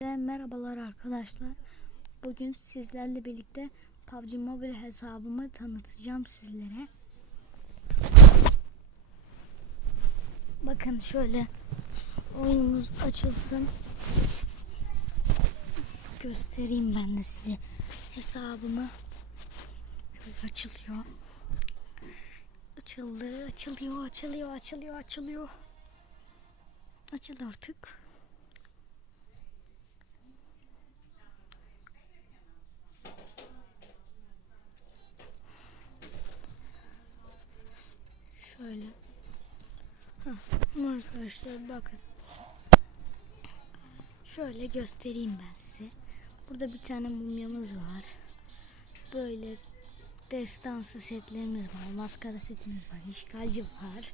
Merhabalar arkadaşlar. Bugün sizlerle birlikte PUBG Mobile hesabımı tanıtacağım sizlere. Bakın şöyle oyunumuz açılsın. Göstereyim ben de size hesabımı. Şöyle açılıyor. Açıldı, açılıyor, açılıyor, açılıyor, açılıyor. Açıl artık. Şöyle. Hah, arkadaşlar bakın. Şöyle göstereyim ben size. Burada bir tane mumyamız var. Böyle destansı setlerimiz var. Maskara setimiz var. işgalci var.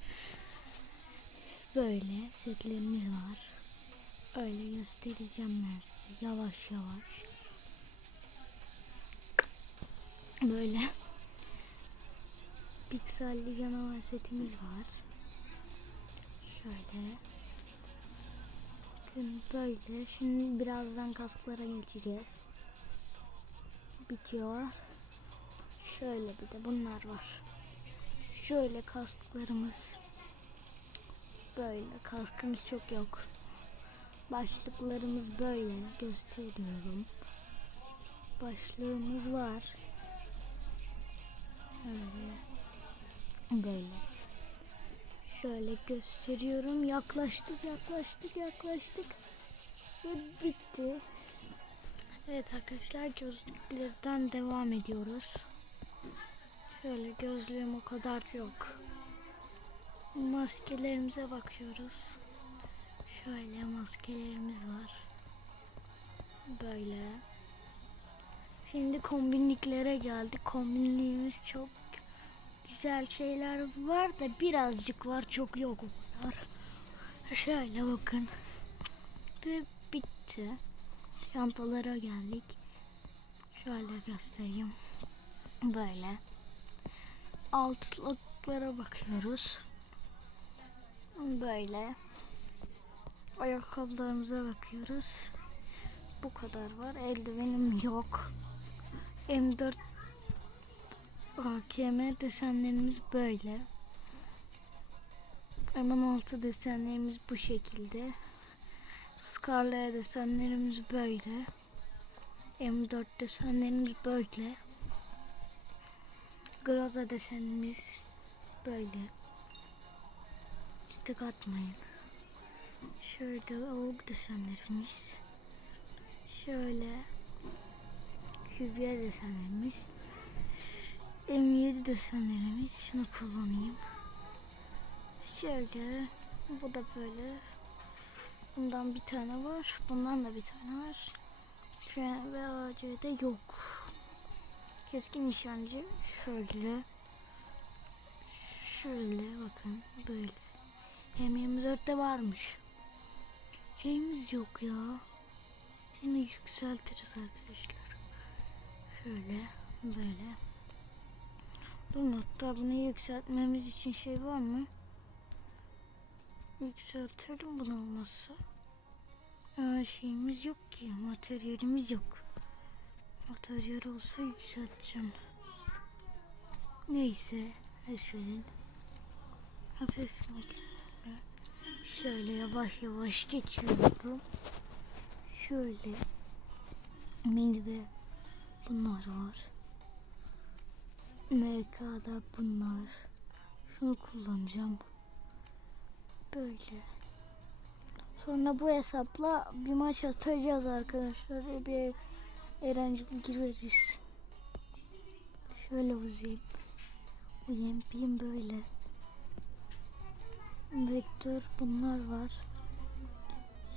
Böyle setlerimiz var. Öyle göstereceğim ben size. Yavaş yavaş. Böyle pikselli canavar setimiz var. Şöyle. Bakın böyle. Şimdi birazdan kasklara geçeceğiz. Bitiyor. Şöyle bir de bunlar var. Şöyle kasklarımız. Böyle kaskımız çok yok. Başlıklarımız böyle gösteriyorum. Başlığımız var. Öyle. Böyle. Şöyle gösteriyorum. Yaklaştık, yaklaştık, yaklaştık. Ve bitti. Evet arkadaşlar gözlüklerden devam ediyoruz. Şöyle gözlüğüm o kadar yok. Maskelerimize bakıyoruz. Şöyle maskelerimiz var. Böyle. Şimdi kombinliklere geldik. Kombinliğimiz çok güzel şeyler var da birazcık var çok yok kadar. Şöyle bakın. Ve bitti. Çantalara geldik. Şöyle göstereyim. Böyle. Altlıklara bakıyoruz. Böyle. Ayakkabılarımıza bakıyoruz. Bu kadar var. Eldivenim yok. M4 AKM desenlerimiz böyle. M16 desenlerimiz bu şekilde. Scarlet desenlerimiz böyle. M4 desenlerimiz böyle. Groza desenimiz böyle. İstek atmayın. Şöyle avuk desenlerimiz. Şöyle kübya desenlerimiz. M7 desenlerimiz. Şunu kullanayım. Şöyle. Bu da böyle. Bundan bir tane var. Bundan da bir tane var. An ve AC'de yok. Keskin nişancı şöyle. Şöyle bakın böyle. M24'te varmış. Şeyimiz yok ya. Şimdi yükseltiriz arkadaşlar. Şöyle böyle. Dur hatta bunu yükseltmemiz için şey var mı? Yükseltelim bunu olmazsa. Aa, şeyimiz yok ki. Materyalimiz yok. Materyal olsa yükselteceğim. Neyse. Şöyle. Hafif Şöyle yavaş yavaş geçiyorum. Şöyle. Menüde bunlar var. MK'da bunlar. Şunu kullanacağım. Böyle. Sonra bu hesapla bir maç atacağız arkadaşlar. Bir eğlenceli gireriz. Şöyle uzayıp UMP'im böyle. Vektör bunlar var.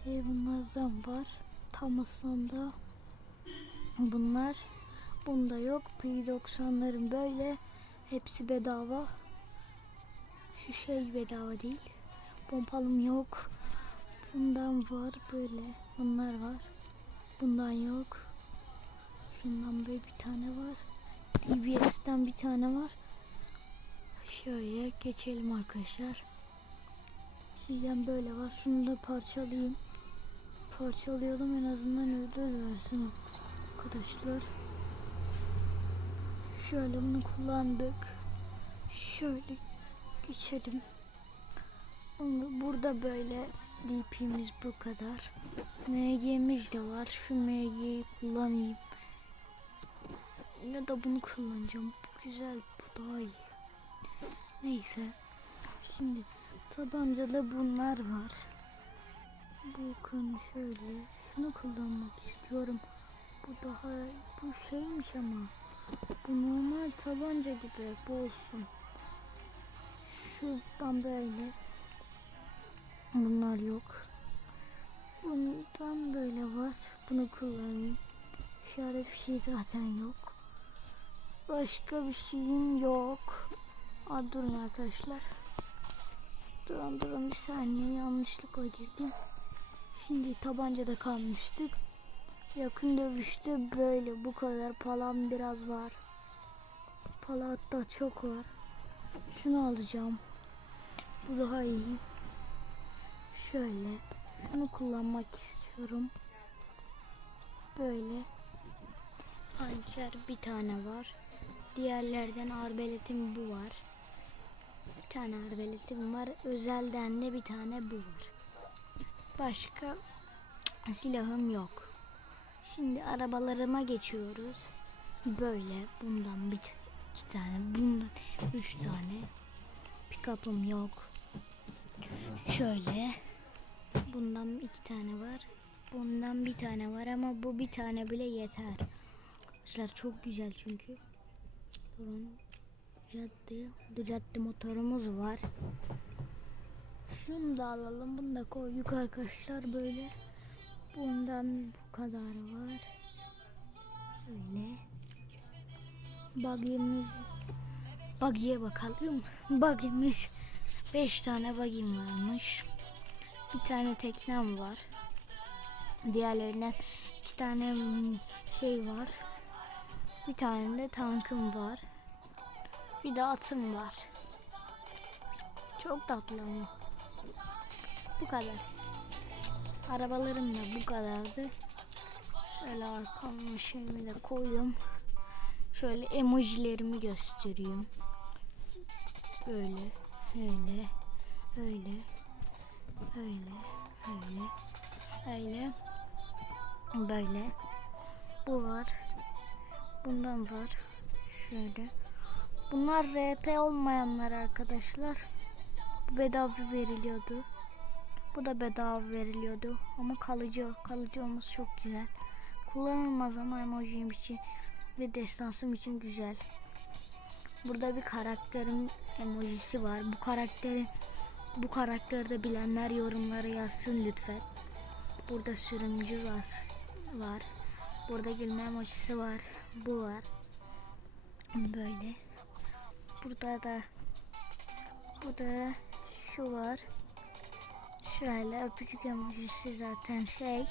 Şey bunlardan var. Thomas'ında bunlar. Bunda yok. P90'ların böyle. Hepsi bedava. Şu şey bedava değil. Pompalım yok. Bundan var böyle. Bunlar var. Bundan yok. Şundan böyle bir tane var. DBS'den bir tane var. Şöyle geçelim arkadaşlar. Şeyden böyle var. Şunu da parçalayayım. parçalayalım en azından ödül versin arkadaşlar. Şöyle bunu kullandık. Şöyle geçelim. Burada böyle DP'miz bu kadar. MG'miz de var. Şu MG'yi kullanayım. Ya da bunu kullanacağım. Bu güzel, bu daha iyi. Neyse. Şimdi tabancada bunlar var. Bakın şöyle. Şunu kullanmak istiyorum. Bu daha bu şeymiş ama. Normal tabanca gibi. Bu olsun. Şuradan böyle. Bunlar yok. Bundan böyle var. Bunu kullanayım. İşaret bir şey zaten yok. Başka bir şeyim yok. Aa, durun arkadaşlar. Durun durun bir saniye yanlışlıkla girdim. Şimdi tabancada kalmıştık. Yakın dövüşte böyle bu kadar palam biraz var. Pala hatta çok var. Şunu alacağım. Bu daha iyi. Şöyle. Bunu kullanmak istiyorum. Böyle. Hançer bir tane var. Diğerlerden arbeletim bu var. Bir tane arbeletim var. Özelden de bir tane bu var. Başka silahım yok. Şimdi arabalarıma geçiyoruz. Böyle bundan bir iki tane, bundan üç tane. Pick-up'ım yok. Şöyle bundan iki tane var. Bundan bir tane var ama bu bir tane bile yeter. Arkadaşlar çok güzel çünkü. Durun. Cadde, cadde motorumuz var. Şunu da alalım. Bunu da koyduk arkadaşlar böyle. Bundan bu kadar var. Böyle. Buggy'miz Buggy'e bakalım. Buggy'miz 5 tane buggy'm varmış. Bir tane teknem var. Diğerlerinden iki tane şey var. Bir tane de tankım var. Bir de atım var. Çok tatlı ama. Bu kadar. Arabalarım da bu kadardı. Şöyle arkamı şeyimi de koydum. Şöyle emojilerimi göstereyim. Böyle, öyle, öyle, öyle, öyle, öyle, böyle. Bu var. Bundan var. Şöyle. Bunlar RP olmayanlar arkadaşlar. Bedava veriliyordu. Bu da bedava veriliyordu. Ama kalıcı. Kalıcı olması çok güzel. Kullanılmaz ama emojim için ve destansım için güzel. Burada bir karakterin emojisi var. Bu karakterin bu karakteri de bilenler yorumlara yazsın lütfen. Burada sürümcü var. Burada gülme emojisi var. Bu var. Böyle. Burada da burada şu var. Şöyle öpücük emojisi zaten şey.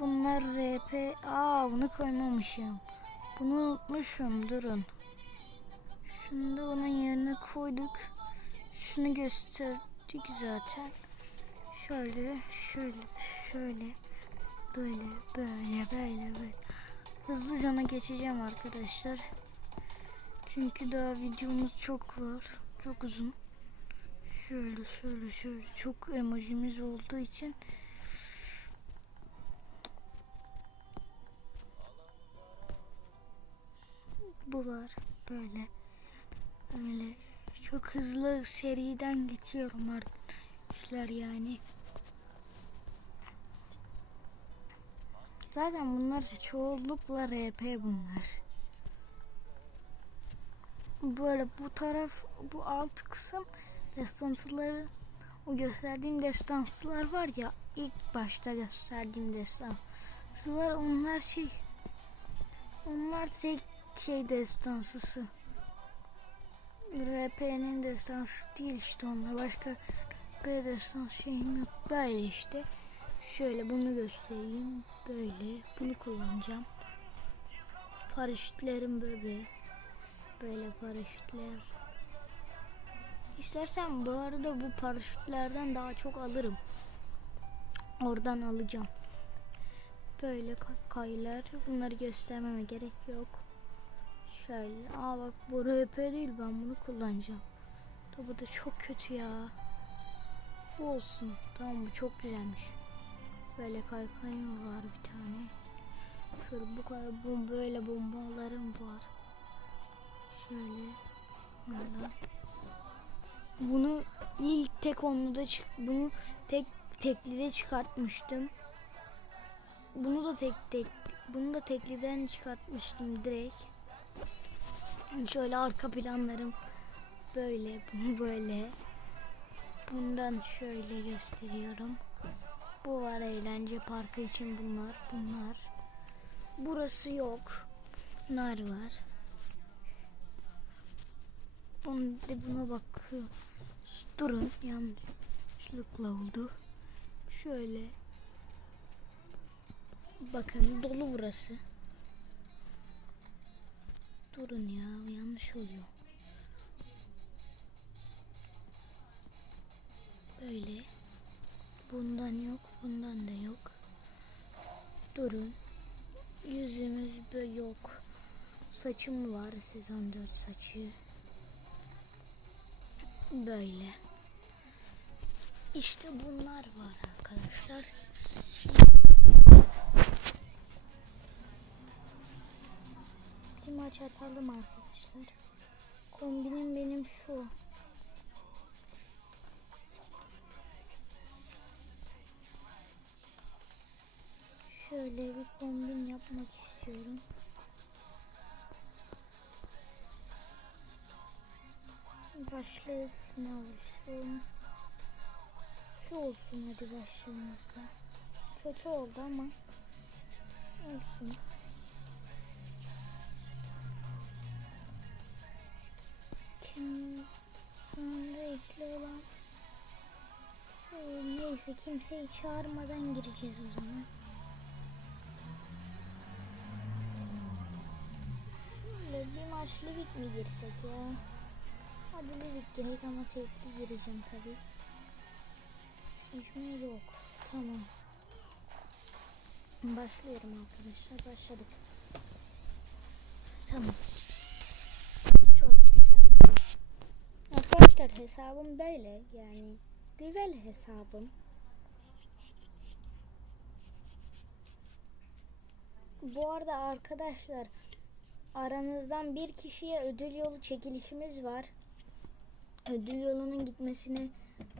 Bunlar RP. Aa bunu koymamışım. Bunu unutmuşum. Durun. Da onun yerine koyduk. Şunu gösterdik zaten. Şöyle, şöyle, şöyle. Böyle, böyle, böyle, böyle. Hızlıca ona geçeceğim arkadaşlar. Çünkü daha videomuz çok var. Çok uzun. Şöyle, şöyle, şöyle. Çok emojimiz olduğu için. Bu var böyle. Öyle. Çok hızlı seriden geçiyorum arkadaşlar yani. Zaten bunlar çoğunlukla RP bunlar. Böyle bu taraf bu alt kısım destansıları o gösterdiğim destansılar var ya ilk başta gösterdiğim destansılar onlar şey onlar tek şey destansısı. RP'nin destansı değil işte onlar. Başka RP destans şeyim yok. Böyle işte. Şöyle bunu göstereyim. Böyle. Bunu kullanacağım. Paraşütlerim böyle. Böyle paraşütler. İstersen bu arada bu paraşütlerden daha çok alırım. Oradan alacağım. Şöyle kay- kaylar. Bunları göstermeme gerek yok. Şöyle. Aa bak bu RP değil ben bunu kullanacağım. Da bu da çok kötü ya. Bu olsun. Tamam bu çok güzelmiş. Böyle kaykayım var bir tane. Şöyle bu kadar bom böyle bombalarım var. Şöyle. Burada. Bunu ilk tek onluda çık bunu tek teklide çıkartmıştım. Bunu da tek tek bunu da tekliden çıkartmıştım direkt. Şöyle arka planlarım böyle bunu böyle. Bundan şöyle gösteriyorum. Bu var eğlence parkı için bunlar bunlar. Burası yok. Bunlar var. Bunu, de buna bakıyor. Durun yanlışlıkla oldu. Şöyle. Bakın dolu burası. Durun ya yanlış oluyor. Böyle. Bundan yok, bundan da yok. Durun. Yüzümüz yok. Saçım var sezon 4 saçı. Böyle. İşte bunlar var arkadaşlar. Bir maç atalım arkadaşlar. Kombinim benim şu. Şöyle bir kombin yapmak istiyorum. Başlık ne olsun? Şu olsun hadi başlığımızda. Kötü oldu ama olsun. Bunda ekli olan Ee, neyse kimseyi çağırmadan gireceğiz o zaman. Şöyle bir maç Livik mi ya? Livik gerek ama tekli gireceğim tabi. Yüzme yok. Tamam. Başlıyorum arkadaşlar. Başladık. Tamam. Çok güzel. Arkadaşlar hesabım böyle yani. Güzel hesabım. Bu arada arkadaşlar aranızdan bir kişiye ödül yolu çekilişimiz var. Ödül yolunun gitmesine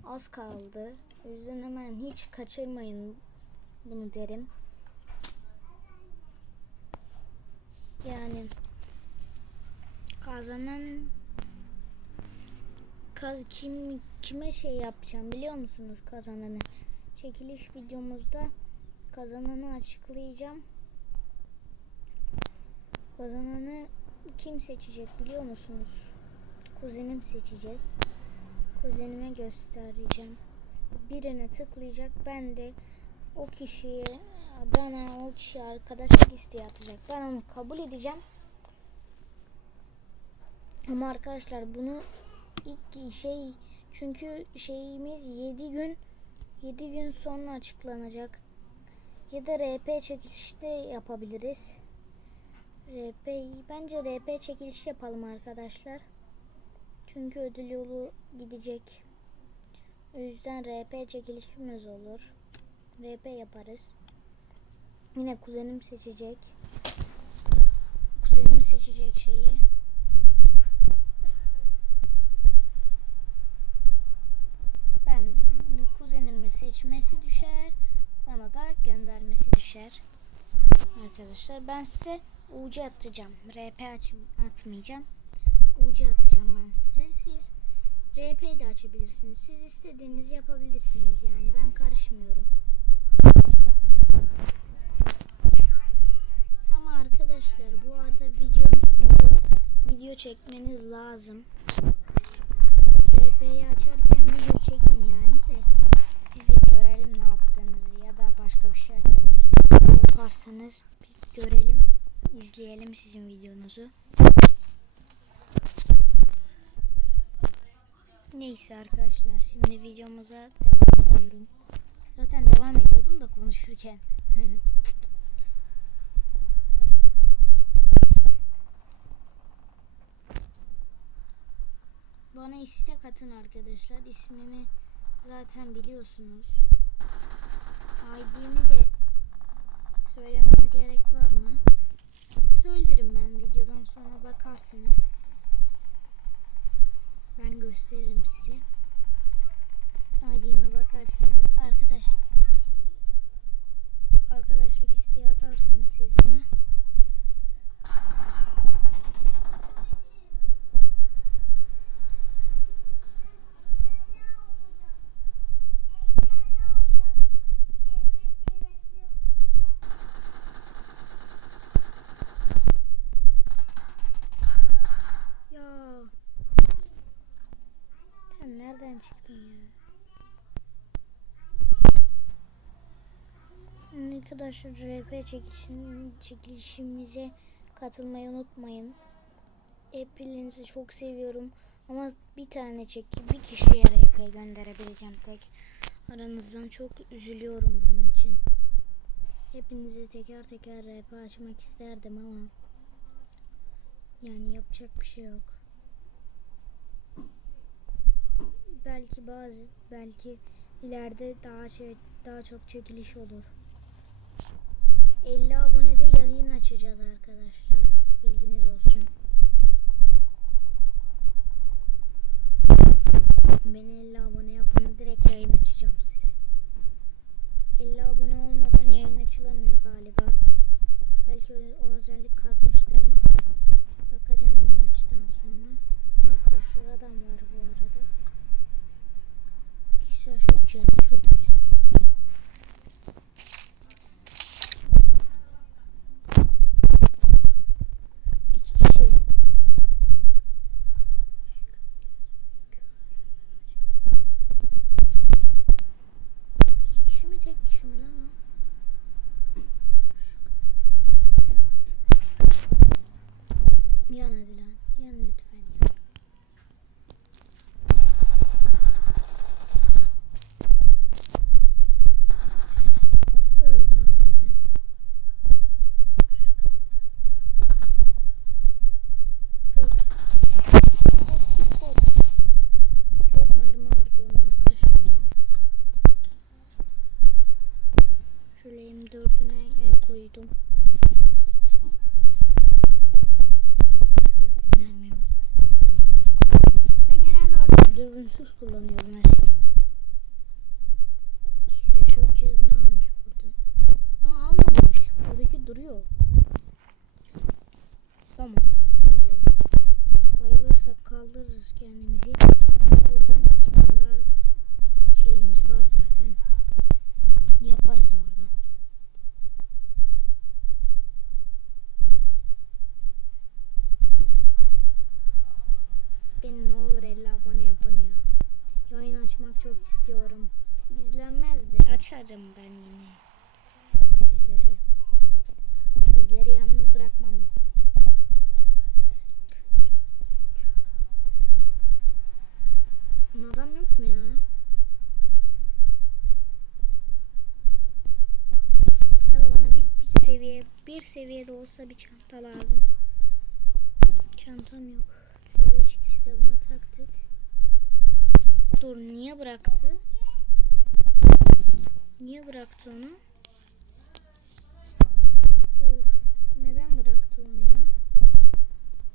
az kaldı. O yüzden hemen hiç kaçırmayın bunu derim. Yani kazanan kaz kim kime şey yapacağım biliyor musunuz kazananı? Çekiliş videomuzda kazananı açıklayacağım. Kazananı kim seçecek biliyor musunuz? Kuzenim seçecek. Kuzenime göstereceğim. Birine tıklayacak. Ben de o kişiye bana o kişi arkadaşlık isteği atacak. Ben onu kabul edeceğim. Ama arkadaşlar bunu ilk şey çünkü şeyimiz 7 gün 7 gün sonra açıklanacak. Ya da RP çekilişte yapabiliriz. RP bence RP çekiliş yapalım arkadaşlar. Çünkü ödül yolu gidecek. O yüzden RP çekilişimiz olur. RP yaparız. Yine kuzenim seçecek. Kuzenim seçecek şeyi. Ben kuzenimin seçmesi düşer. Bana da göndermesi düşer. Arkadaşlar ben size UC atacağım. RP atmayacağım. UC atacağım ben size. Siz RP de açabilirsiniz. Siz istediğinizi yapabilirsiniz. Yani ben karışmıyorum. Ama arkadaşlar bu arada video video video çekmeniz lazım. RP'yi açarken video çekin yani de biz de görelim ne yaptığınızı ya da başka bir şey yaparsanız biz görelim, izleyelim sizin videonuzu. Neyse arkadaşlar şimdi videomuza devam ediyorum. Zaten devam ediyordum da konuşurken. Bana istek atın arkadaşlar. İsmimi zaten biliyorsunuz. ID'mi de söylememe gerek var mı? Söylerim ben videodan sonra bakarsınız. Ben gösteririm size. ID'me bakarsanız arkadaş arkadaşlık isteği atarsınız siz bana. Ya. Sen nereden çıktın ya? Arkadaşlar RP çekilişimize katılmayı unutmayın. Hepinizi çok seviyorum. Ama bir tane çek, bir kişiye RP gönderebileceğim tek. Aranızdan çok üzülüyorum bunun için. Hepinize teker teker RP açmak isterdim ama yani yapacak bir şey yok. Belki bazı belki ileride daha şey daha çok çekiliş olur. 50 abonede yayın açacağız arkadaşlar. Bilginiz olsun. Açarım ben yine. Sizlere. Sizleri yalnız bırakmam ben. Adam yok mu ya? Ya da bana bir, bir seviye bir seviyede olsa bir çanta lazım. Çantam yok. Şöyle 3x'i de buna taktık. Dur niye bıraktı? Niye bıraktı onu? Dur. Neden bıraktı onu ya?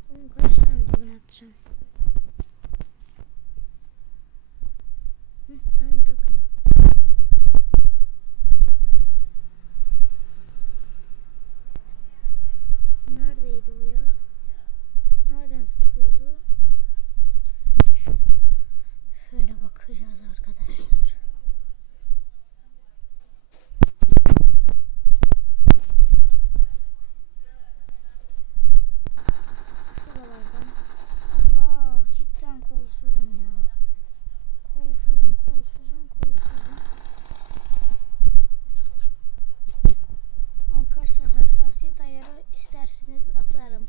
Oğlum kaç tane düğün atacağım? Hı, tamam bırakma. Neredeydi o ya? Nereden sıkıyordu? Şöyle bakacağız arkadaşlar. Şuralardan. Allah cidden kolsuzum ya. Kolsuzum, kolsuzum, kolsuzum. Arkadaşlar hassasiyet ayarı isterseniz atarım.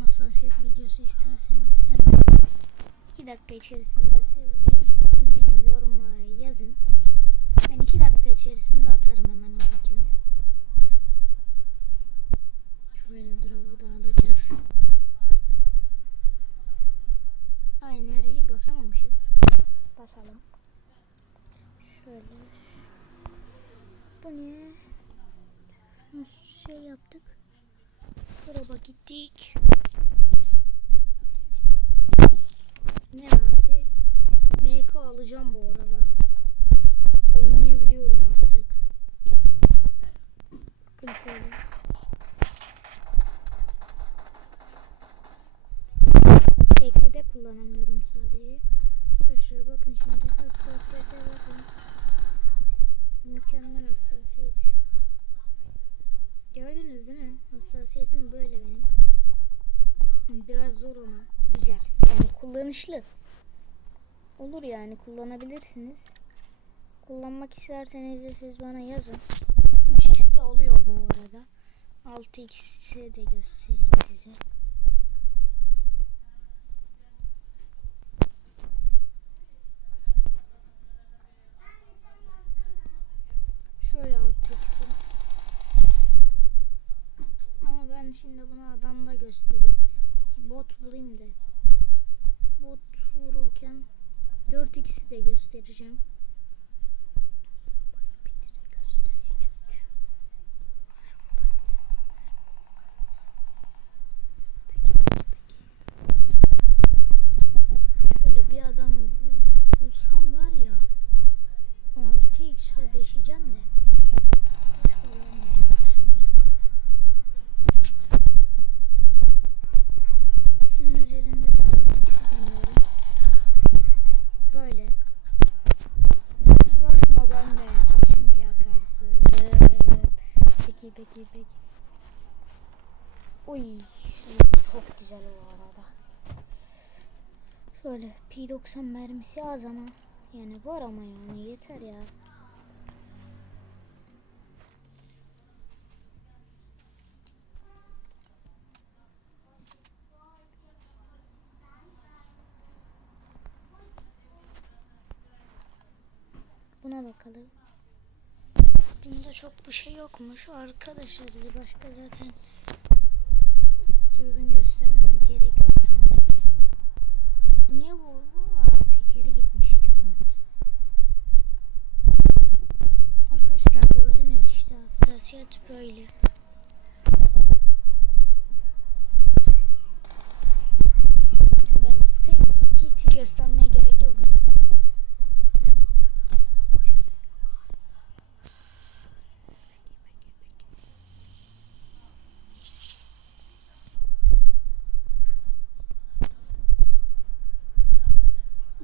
Hassasiyet videosu isterseniz hemen 2 dakika içerisinde siz yorumlara yazın. Ben 2 dakika içerisinde atarım hemen o videoyu. Şöyle drop'u da alacağız. Aynen basamamışız. Basalım. Şöyle. Bu ne? Şunu şey yaptık. Drop'a gittik. Ne verdi? MK alacağım bu arada. Oynayabiliyorum artık. Bakın şöyle. Tekli de kullanamıyorum sadece. Arkadaşlar bakın şimdi hassasiyete bakın. Mükemmel hassasiyet. Gördünüz değil mi? Hassasiyetim böyle benim. Biraz zor ama güzel. Yani kullanışlı. Olur yani kullanabilirsiniz. Kullanmak isterseniz de siz bana yazın. 3x de oluyor bu arada. 6x'i de göstereyim size. Şöyle 6x'i. Ama ben şimdi bunu adamda göstereyim. Bir bot bulayım da. Bot vururken 4x'i de göstereceğim. Bir de göstereceğim. Peki peki peki. Şöyle bir adamı bul- bulsam var ya 6x ile deşeceğim de. Başka ben de başını yakar. Şunun üzerinde de 4x'i deniyorum. Böyle. Uğraşma benle. Başını yakarsın. Peki. Uy. Çok güzel o arada. Şöyle P90 mermisi az ama. Yani var ama yani yeter ya. Buna bakalım. Çok bir şey yokmuş. Arkadaşlar dedi başka zaten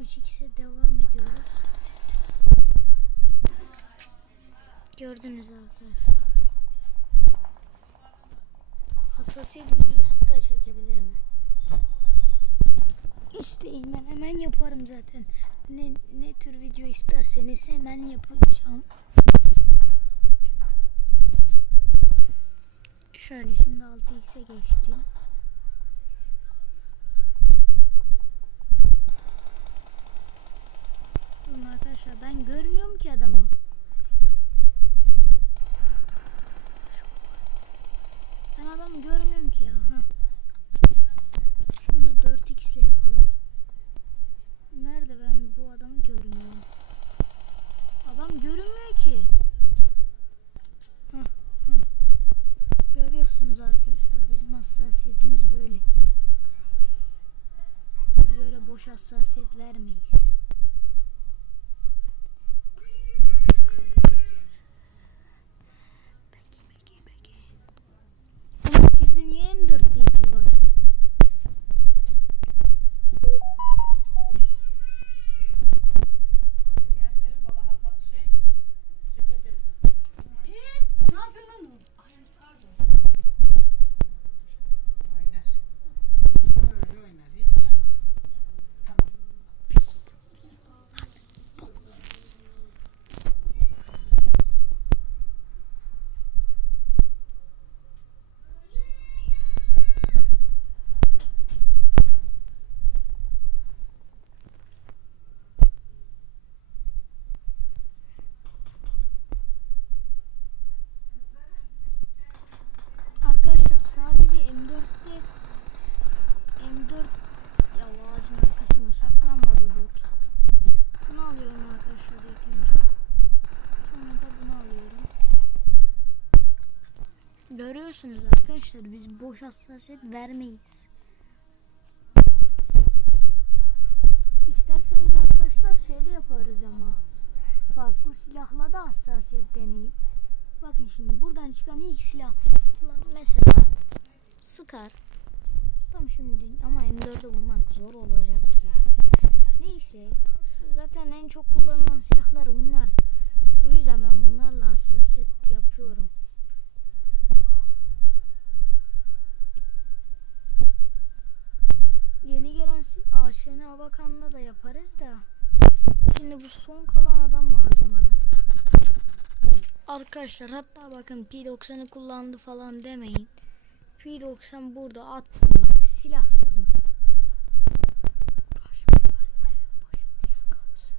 3x'e devam ediyoruz. Gördünüz arkadaşlar. Hassasiyet videosu da çekebilirim. İsteyin ben hemen yaparım zaten. Ne, ne tür video isterseniz hemen yapacağım. Şöyle şimdi 6x'e geçtim. Arkadaşlar ben görmüyorum ki adamı. Ben adamı görmüyorum ki ya. Ha. Şunu da 4x ile yapalım. Nerede ben bu adamı görmüyorum. Adam görünmüyor ki. Hah, hah. Görüyorsunuz arkadaşlar bizim hassasiyetimiz böyle. Biz öyle boş hassasiyet vermeyiz. Peki peki peki. Ama herkeste niye M4 DP var? Nasıl yerserim valla hafada şey. Şimdi ne dersin? Ee, ne yapıyorsun oğlum? Ay pardon. Oynar. Böyle oynar hiç. Tamam. Görüyorsunuz arkadaşlar biz boş hassasiyet vermeyiz. İsterseniz arkadaşlar şey de yaparız ama. Farklı silahla da hassasiyet deneyip. Bakın şimdi buradan çıkan ilk silah mesela sıkar. Tam şimdi ama M4'ü bulmak zor olacak ki. Neyse zaten en çok kullanılan silahlar bunlar. O yüzden ben bunlarla hassasiyet yapıyorum. AŞN Abakan'la da yaparız da. Şimdi bu son kalan adam lazım bana. Arkadaşlar hatta bakın P90'ı kullandı falan demeyin. P90 burada attım bak silahsızım. Uğraşma benimle, boşuna yakarsın.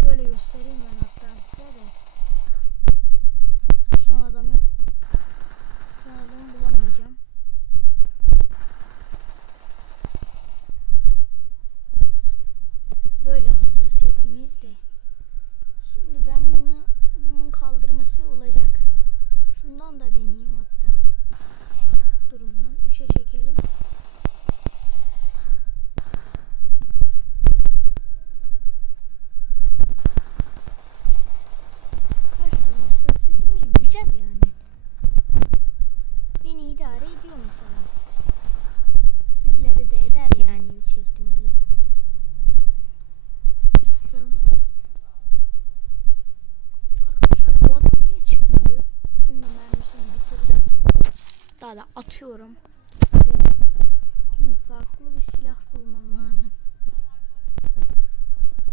Şöyle göstereyim ben hatta size de. Son adamı son adamı bulamayacağım. Böyle hassasiyetimiz de. Şimdi ben bunu bunun kaldırması olacak. Şundan da deneyeyim hatta. Durumdan 3'e çekelim. Arkadaşlar hassasiyetimiz güzel yani. Beni idare ediyor mesela. Sizleri de eder yani yüksek ihtimalle. Durma. Arkadaşlar bu adam niye çıkmadı? Şunun da mermisini bitirdim. Daha da atıyorum. Şimdi farklı bir silah bulmam lazım.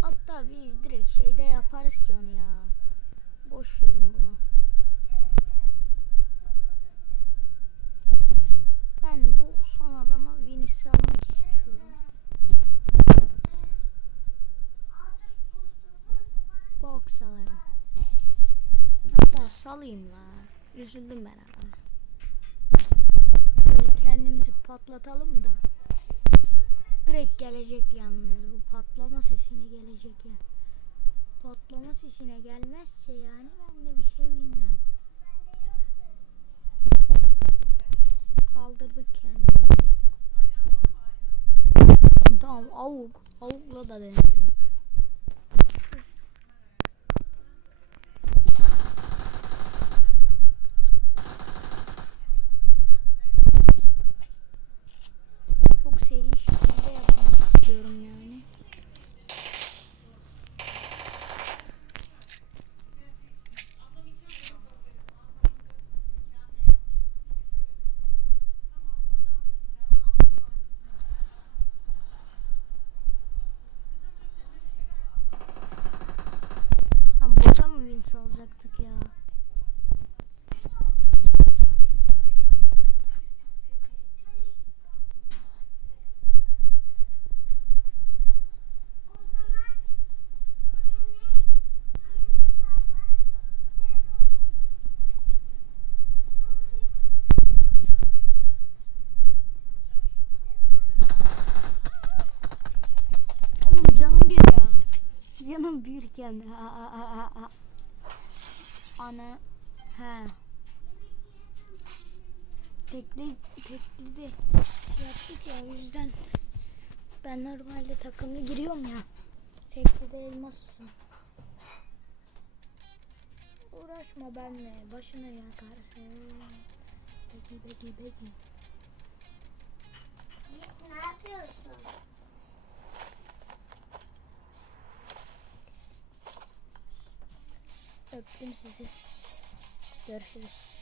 Hatta biz direkt şeyde yaparız ki onu ya. Boş verin bunu. Ben bu son adama Vinicius'u almak istiyorum. Box alalım. Hatta salayım la. Üzüldüm ben ama. Kendimizi patlatalım da. Direkt gelecek yalnız. Bu patlama sesine gelecek ya. Patlama sesine gelmezse yani ben de bir şey bilmem. Kaldırdık kendimizi. Tamam avuk. Avukla da denerim. Çok seri şekilde yapmak istiyorum yani. Lan bota mı win salacaktık ya? Oğlum canım bir ya. Canım birken. Ha, ha, ha, ha, ha. Ana. He. Tekli, tekli de şey yaptık ya o yüzden ben normalde takımlı giriyorum ya. Tekli de elmasım. Uğraşma benimle. Başına yakarsın. Peki peki peki. Ne yapıyorsun? Öptüm sizi. Görüşürüz.